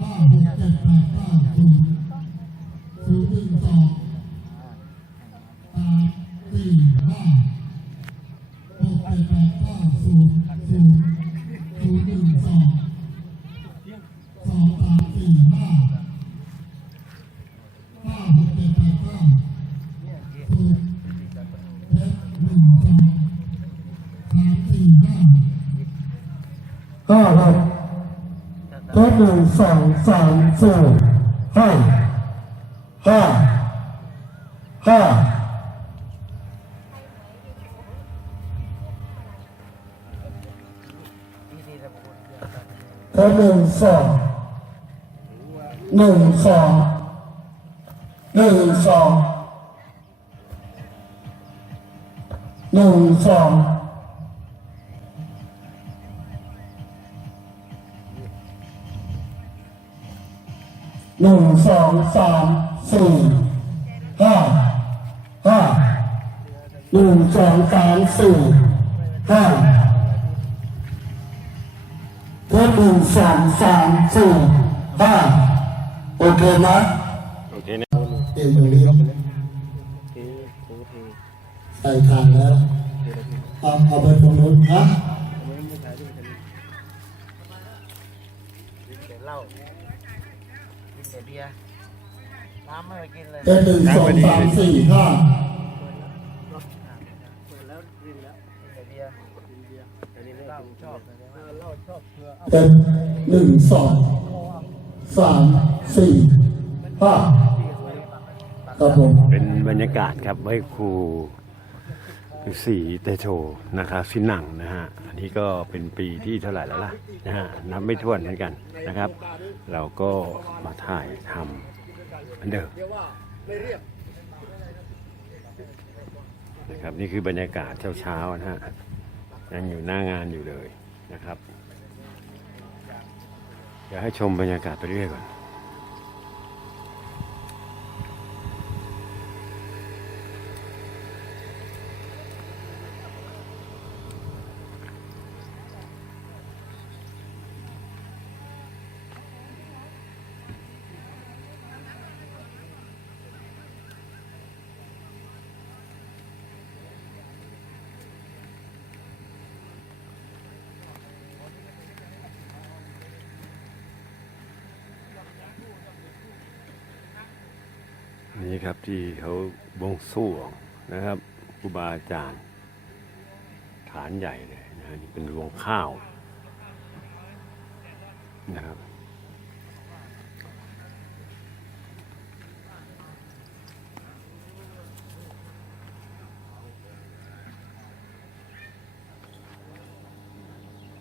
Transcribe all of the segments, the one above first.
ห้าห หนึ่งสองสามสี่ห้าห้าห้าเลขหนึ่งสองหนึ่งสองหนึ่งสองหนึ่งสอง หนึ่งสองสามสี่ห้าห้าหนึ่งสองสามสี่ห้าเพื่อหนึ่งสองสามสี่ห้าโอเคนะโอเคนะเอ็นตรงนี้ใส่ทางแล้วเอาเอาไปตรงนู้นนะ เดี๋ยวเหล้ากินแต่เบียร์ น้ำไม่ไปกินเป็นหนึ่งสองสามสี่ห้าเบียร์เหล้าชอบเลยนะหล้าชอบเกลือเป็นหนึ่งสองสามสี่ห้าครับผมเป็นบรรยากาศครับไหว้ครูฤาษีเตโชนะครับสิหนังนะฮะอันนี้ก็เป็นปีที่เท่าไหร่แล้วล่ะนะฮะนับไม่ถ้วนเหมือนกันนะครับ เราก็มาถ่ายทำ อนเดิมนะครับนี่คือบรรยากาศเช้าๆนะฮะยังอยู่หน้างานอยู่เลยนะครับ เดี๋ยวให้ชมบรรยากาศไปเรื่อยก่อน นี่ครับที่เขาบวงสรวงนะครับครูบาอาจารย์ ฐานใหญ่เลยนะนี่เป็นรวงข้าวนะครับ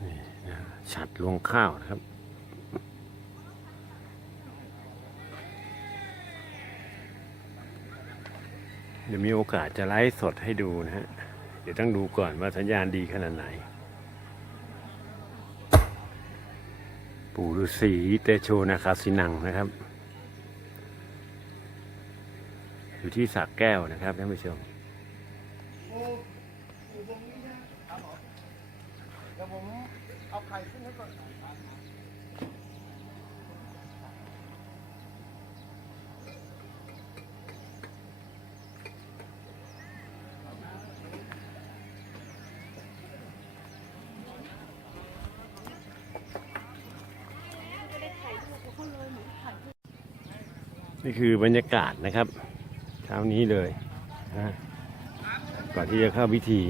นี่นะฉัดรวงข้าวนะครับ ดี๋ยวมีโอกาสจะไลฟ์สดให้ดูนะฮะ เดี๋ยวต้องดูก่อนว่าสัญญาณดีขนาดไหน ปู่ฤาษีเตโชนาคาสินังนะครับ อยู่ที่สระแก้วนะครับท่านผู้ชมเดี๋ยวผมเอาไข่ขึ้นให้ก่อน นี่คือบรรยากาศนะครับเช้านี้เลยนะก่อนที่จะเข้าพิธี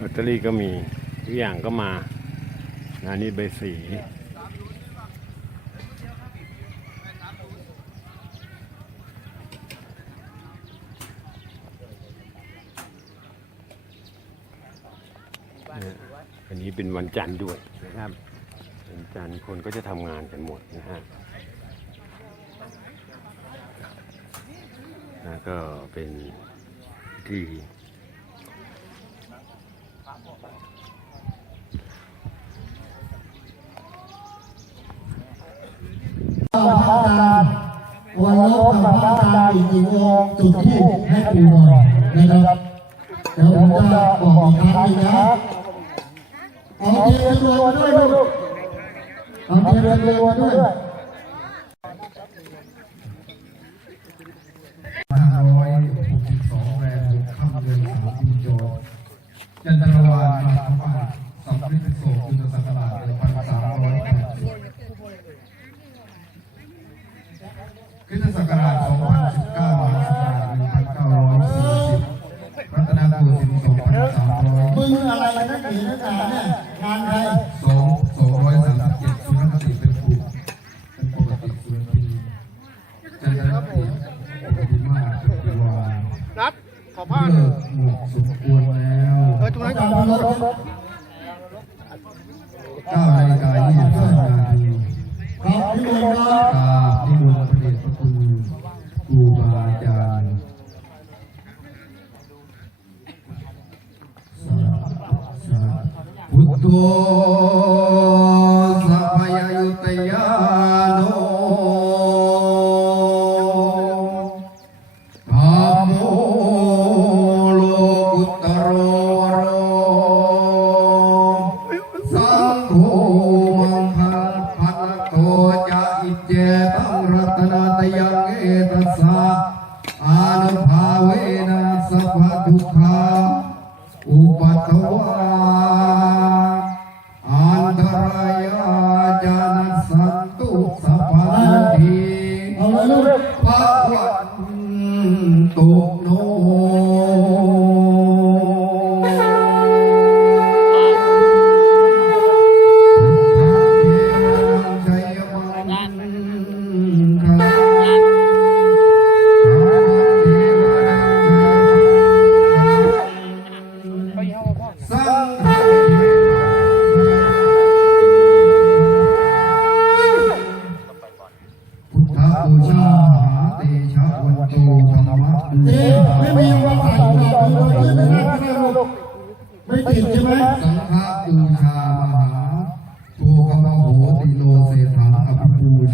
ลอตเตอรี่ก็มีทุกอย่างก็มานะนี่ใบสีอันนี้เป็นวันจันทร์ด้วยนะครับวันจันทร์คนก็จะทำงานกันหมดนะฮะ แล้วก็เป็นที่พระอาจารย์วันลบกับพระอาจารย์อีกหนึ่งองค์จุดที่ให้ปูหน่อยนะครับเดี๋ยวผมจะบอกอีกครั้งนึงนะเอาเทียนรวมด้วยลูกเอาเตรียมเตรียมด้วยานเนี่ยงานใคร พพะทุกขาอุปัตวา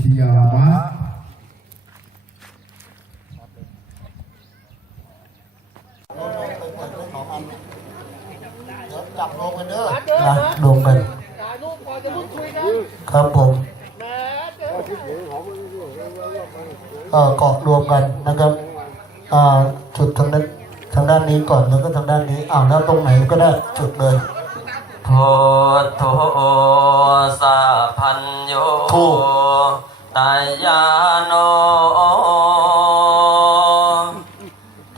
ชยามะจับลงกันเด้อนะลงกันครับผมเอ่อเกาะรวมกันนะครับอ่าจุดทางนั้นทางด้านนี้ก่อนแล้วก็ทางด้านนี้อ้าวแล้วตรงไหนก็ได้จุดเลยพุทโธสัพพัญโยถูก ตายาโน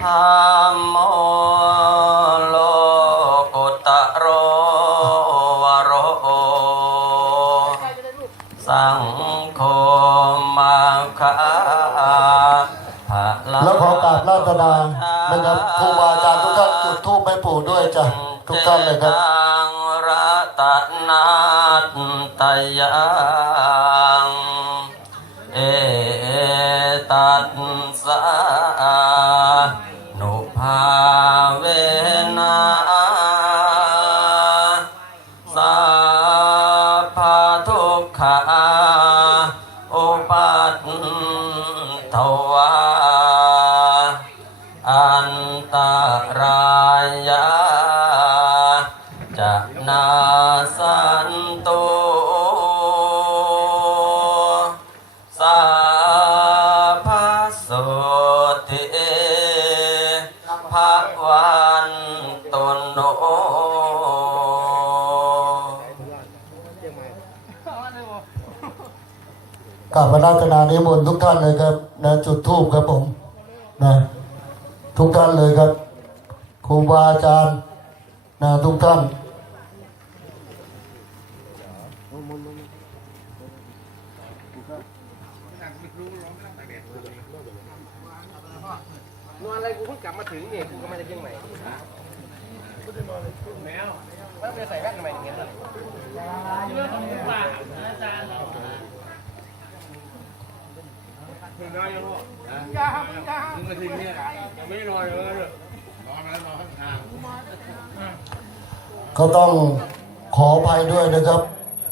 ธรรมโมโลกุตโรวโรสังโฆมังคะภะละแล้วขอกราบราตนานะครับครูบาอาจารย์ทุกท่านจุดธูปให้ปู่ด้วยจ้ะทุกท่านเลยครับตังรัตนาตยัง เอตัสสะ นิมนต์ทุกท่านเลยครับนะจุดทูบครับผมนะทุกท่านเลยครับครูบาอาจารย์นะทุกท่านอนอะไรกูเพิ่งกลับมาถึงเนี่ยกูก็มาจากเชียงใหม่แมวแล้วไปใส่แว่นทำไมอย่างเงี้ย ก็ต้องขออภัยด้วยนะครับ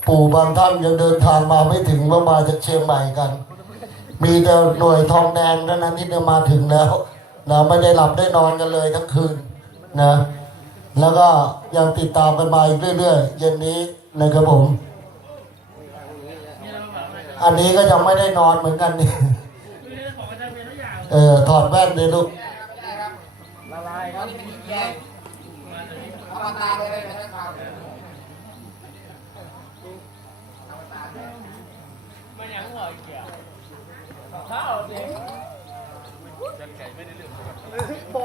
ปู่บางท่านยังเดินทางมาไม่ถึงเมื่อมาจากเชียงใหม่กัน มีแต่หน่วยทองแดงเท่านั้นที่จะมาถึงแล้วนะไม่ได้หลับได้นอนกันเลยทั้งคืนนะแล้วก็ยังติดตามกันมาอีกเรื่อยๆเย็นนี้นะครับผม อันนี้ก็ยังไม่ได้นอนเหมือนกันนี่ เออถอดแว่นเลยลูกละลายครับ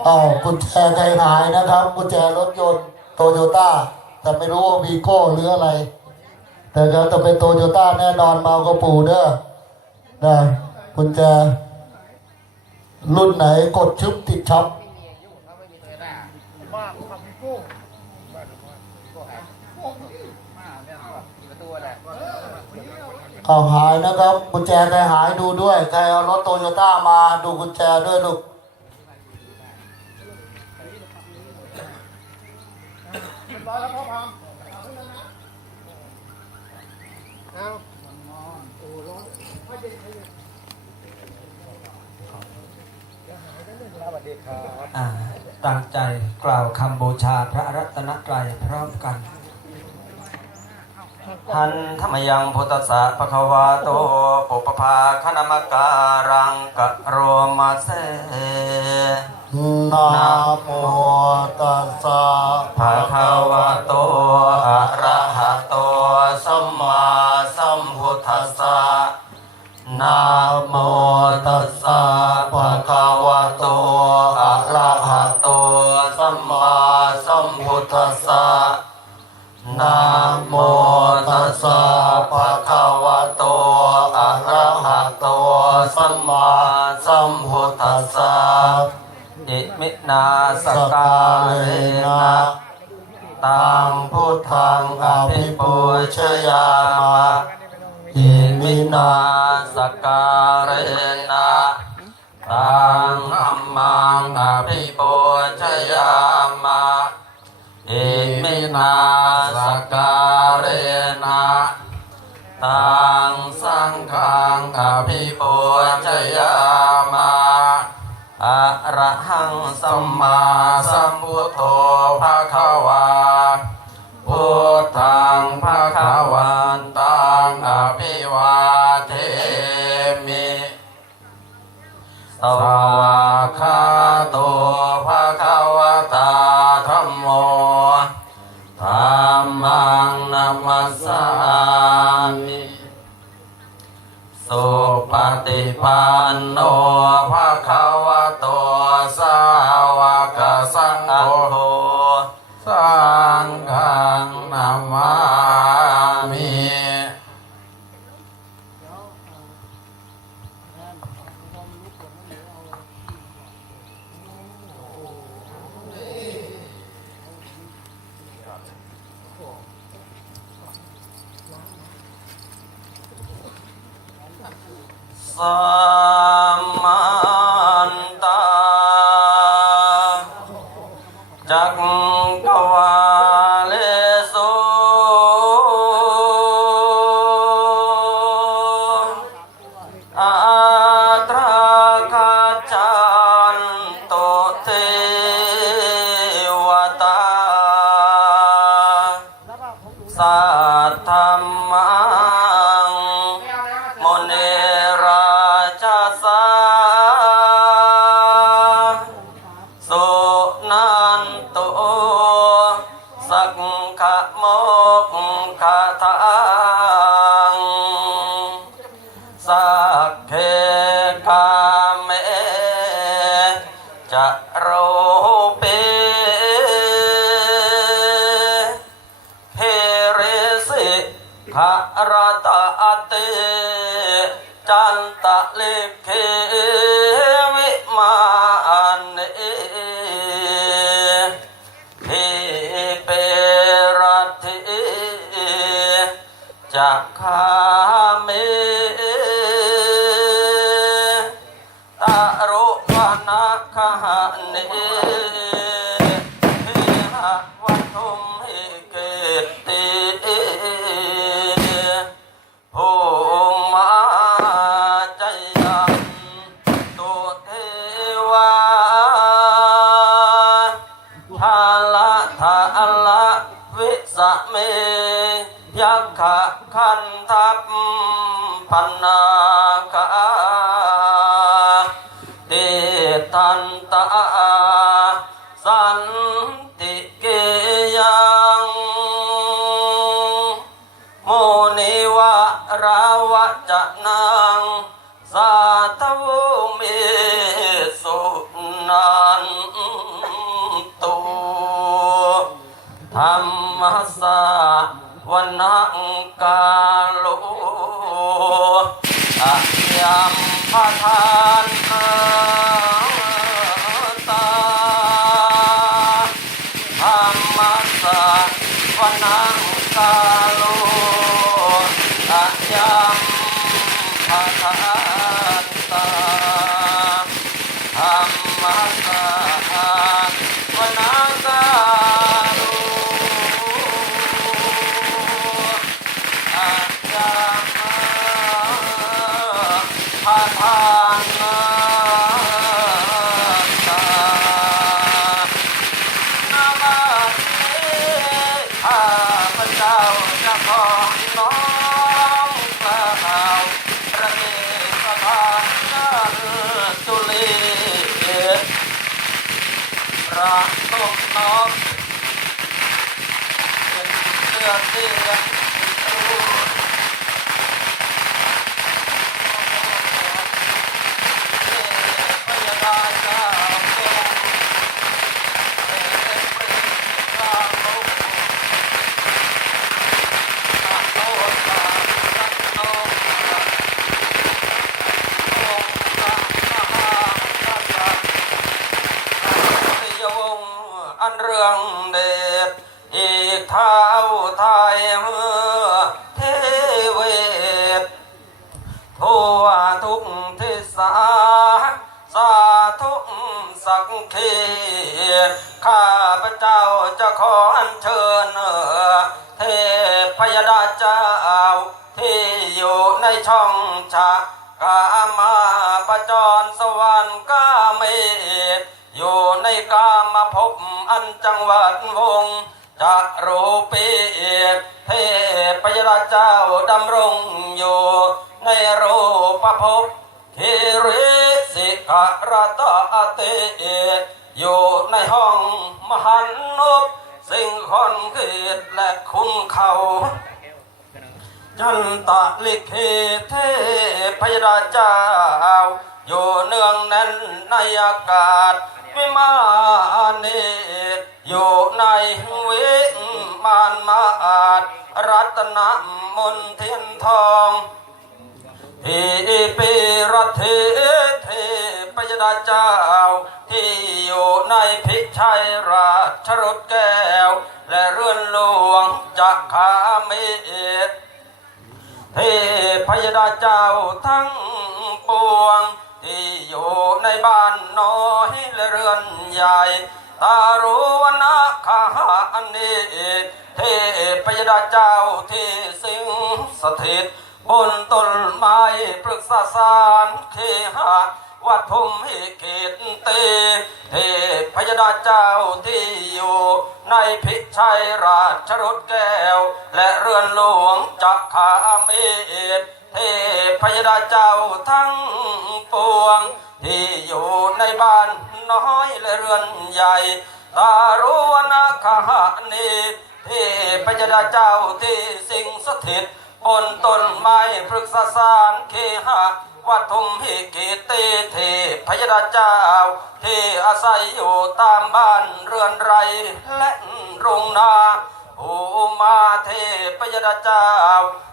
อ้าวกุญแจใจหายนะครับกุญแจรถยนต์โตโยต้าแต่ไม่รู้ว่าวีโก้หรืออะไร แต่ก็จะเป็นโตโยต้าแน่นอนเมาก็ปูเด้อนะกุญแจ รุ่นไหนกดชึบติดชับบ้าขับพี่กู้เอาหายนะครับกุญแจใครหายดูด้วยใครเอารถโตโยต้ามาดูกุญแจด้วยลูกร้อยแล้วพ่อพามเอาอ่า ตั้งใจกล่าวคำบูชาพระรัตนตรัยพร้อมกันหันธรรมยังพุทธสสะปะคะวะโตปุปภาคณมการังกะโรมาเซนะโมตัสสะภะคะวะโตอะระหะโตสัมมาสัมพุทธัสสะ นะโมตัสสะภะคะวะโตอะระหะโตสัมมาสัมพุทธัสสะนะโมตัสสะภะคะวะโตอะระหะโตสัมมาสัมพุทธัสสะอิมินาสกาเลนะตังพุทธังอภิปูชยามะ อิมินาสการเนะตังอัมมังอภิปูชยามะอิมินาสการนะตังสังฆังอภิปูชยามะอะระหังสัมมาสัมพุทโธภะคะวาพุทธังภะคะวันตัง อภิวาเทมิสวากาโตภะคะวะตาธัมโมธรรมังนัมมัสสามิสุปฏิปันโน น กาโลอะยัมพะทานอ ตบน้อมเป็นเสื้อเตีย มาประจรสวรรค์กาเมตอยู่ในกามภพบอันจังหวัดวงจะรูปีเทพยดาเจ้าดำรงอยู่ ในรูปภพทิริสิกรตะเตอยู่ในห้องมหันนุปสิ่งคอนเกิดและคุณเขา จันตะลิขิตเทพยดาเจ้าอยู่เนืองแน่นในอากาศวิมานเนตอยู่ในวิมานมาอาจรัตนมนเทียนทองทีปีรเทเทพยดาเจ้า ที่อยู่ในพิชัยราชรถแก้ว และเรือนหลวงจักขาเมต เทพยดาเจ้าทั้งปวง ที่อยู่ในบ้านน้อยและเรือนใหญ่ตารู้วนาคาหาอันนี้เทพยดาเจ้าที่สิงสถิต บนต้นไม้ปรึกษาสารเคหะ วัดทุมหิเกตเตเทพยดาเจ้าที่อยู่ในพิชัยราชรถแก้ว และเรือนหลวงจักขาเมตเทพยดาเจ้าทั้งปวง ที่อยู่ในบ้านน้อยและเรือนใหญ่ตารู้วนาคาหานีเทพยดาเจ้าที่สิงสถิตบนต้นไม้พฤกษสารเคหะ วัดทุมหิกิติเทพยดาเจ้า ที่อาศัยอยู่ตามบ้านเรือนไรและโรงนาภูมาเทพยดาเจ้า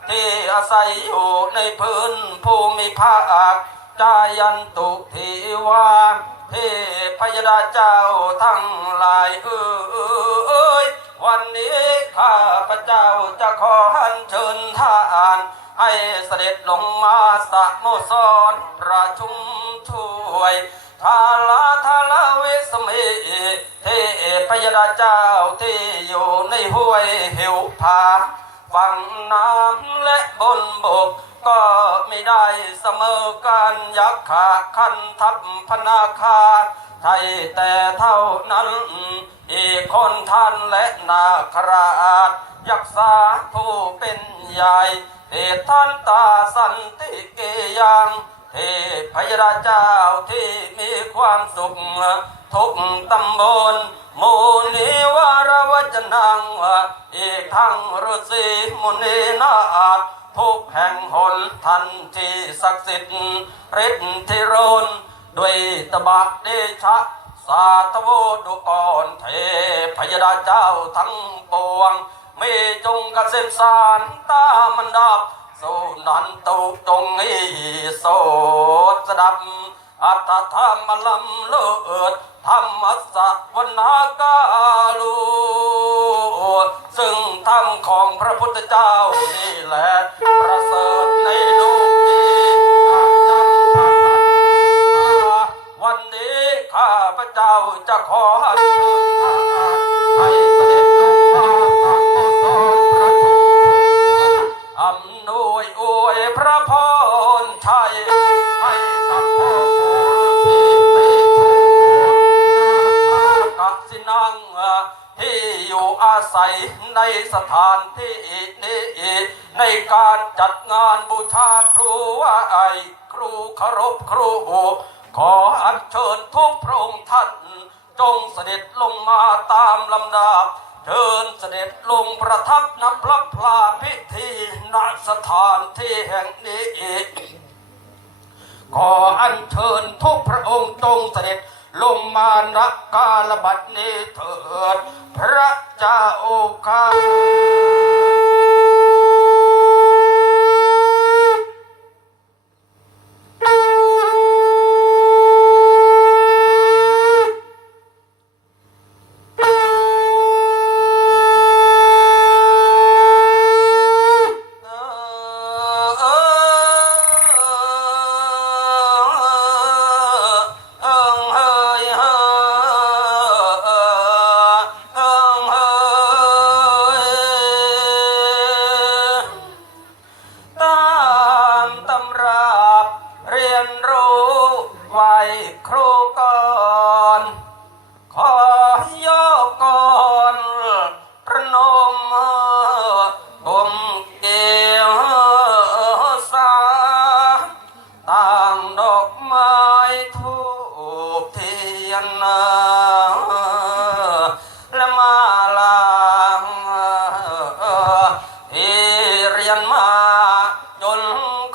ที่อาศัยอยู่ในพื้นภูมิภาคจายันตุทีวาเทพยดาเจ้าทั้งหลายเอ้ยวันนี้ข้าพระเจ้าจะขอหันเชิญทานให้เสด็จลงมาสโมสรประชุมช่วยทาลาทาลาเวสเมเทพยดาเจ้าที่อยู่ในห้วยเหวผาฝั่งน้ำและบนบก ก็ไม่ได้เสมอกันยักษ์ขาขันทัพพนาคาไทยแต่เท่านั้น อีกคนท่านและนาคราชยักษาผู้เป็นใหญ่เหตุท่านตาสันติเกยังเทพยราเจ้าที่มีความสุขทุกตำบลมูนิวารวจนังอีกทั้งฤาษีมุนีนาอาจทุกแห่งหนทันที่ศักดิ์สิทธิ์ฤทธิ์ที่รนด้วยตบะเดชะ สาธโวดุกรเทพยดาเจ้าทั้งปวงไมีจงกเกษมสารตามันดับสุนันตุจงอีโสดสดับอัตถธรรมลำเลิศธรรมสะวนากาลูซึ่งธรรมของพระพุทธเจ้านี่แหละประเสริฐในโลกนี้อาจจำพระทัตตาวันนี้ข้าพระเจ้าจะขอเชิญให้เสด็จลงมาตามกุศลพระทุกข์อำนวยอวยพระพรชัยให้กับพ่อปู่ฤาษีเตโชกัสินังที่อยู่อาศัยในสถาน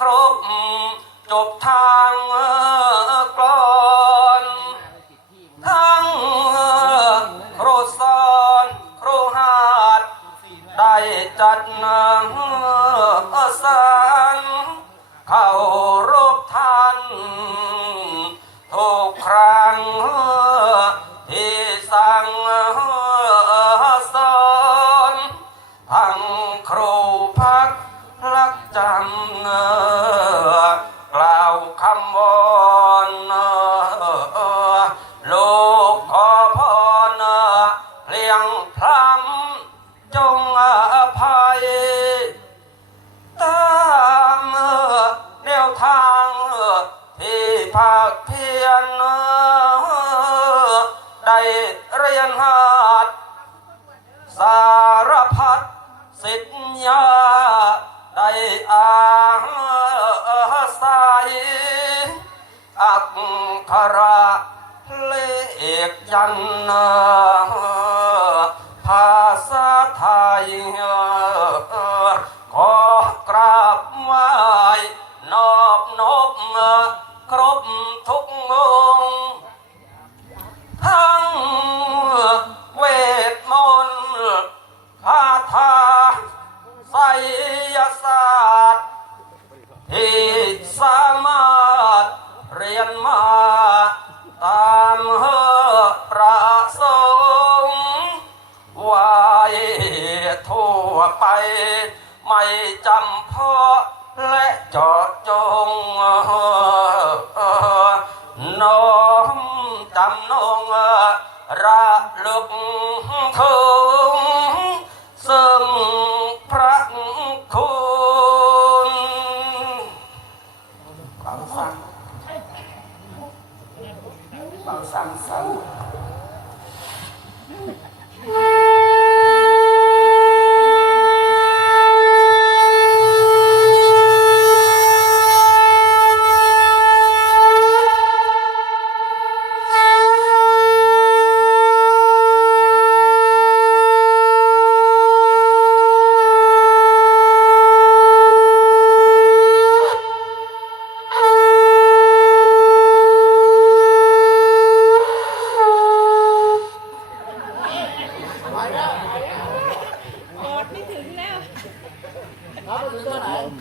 รบ จบทางกลอนทั้งครูสอนครูหาดได้จัดนางสารเข้ารบทันทุกครั้ง สารพัดสิทยาได้อาศัยอักขระเลกยันนาภาษาไทย มจำนงระลึกถึงซึ่ง Sa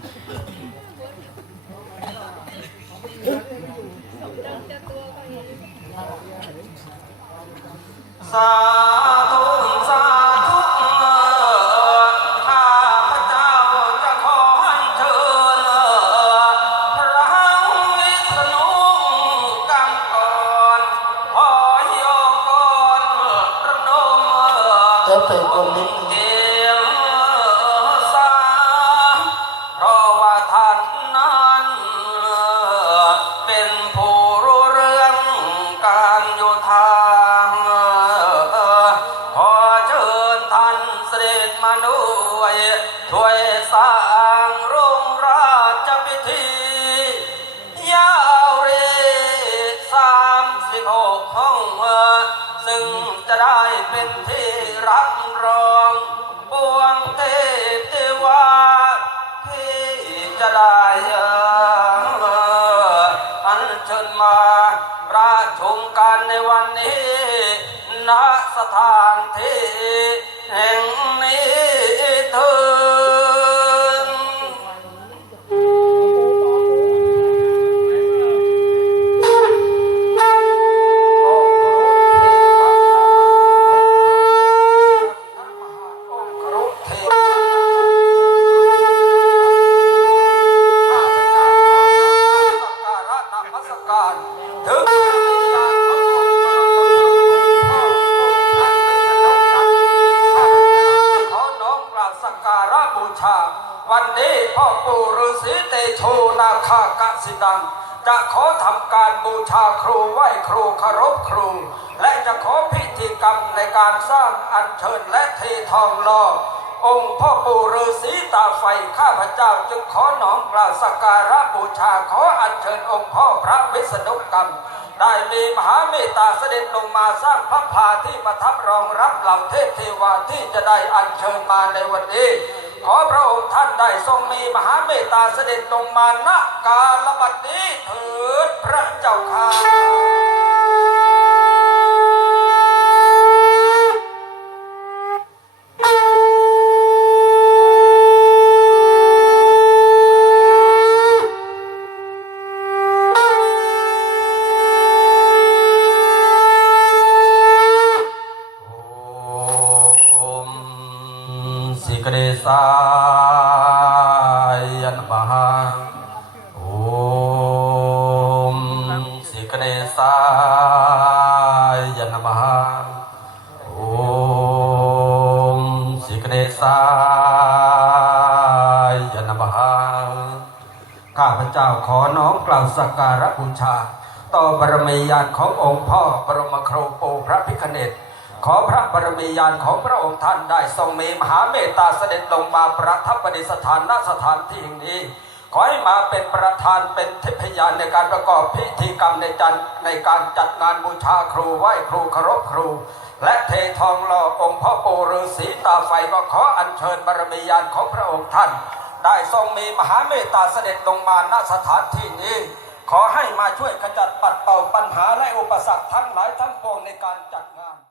การบูชาครูไหว้ครูเคารพครู และจะขอพิธีกรรมในการสร้างอัญเชิญและเททองหล่อองค์พ่อปู่ฤาษีตาไฟข้าพเจ้าจึงขอหนอมกราบสักการะบูชาขออัญเชิญองค์พ่อพระวิษณุกรรม ได้มีมหาเมตตาเสด็จลงมาสร้างพระพาที่ประทับรองรับเหล่าเทพเทวาที่จะได้อัญเชิญมาในวันนี้ ขอพระองค์ท่านได้ทรงมีมหาเมตตาเสด็จลงมาณกาลบัดนี้เถิดพระเจ้าค่ะ สักการะบูชา ต่อบารมีญาณขององค์พ่อบรมครูปูพระพิคเนตขอพระบารมีญาณของพระองค์ท่านได้ทรงมีมหาเมตตาเสด็จลงมาประทับประดิษฐานณสถานที่แห่งนี้ ขอให้มาเป็นประธานเป็นทิพยานในการประกอบพิธีกรรมในจันในการจัดงานบูชาครูไหว้ครูเคารพครู และเททองหล่อองค์พ่อปู่ฤาษีตาไฟก็ขออัญเชิญบารมีญาณของพระองค์ท่าน ได้ทรงมีมหาเมตตาเสด็จลงมาณสถานที่นี้ ขอให้มาช่วยขจัดปัดเป่าปัญหาและอุปสรรคทั้งหลายทั้งปวงในการจัด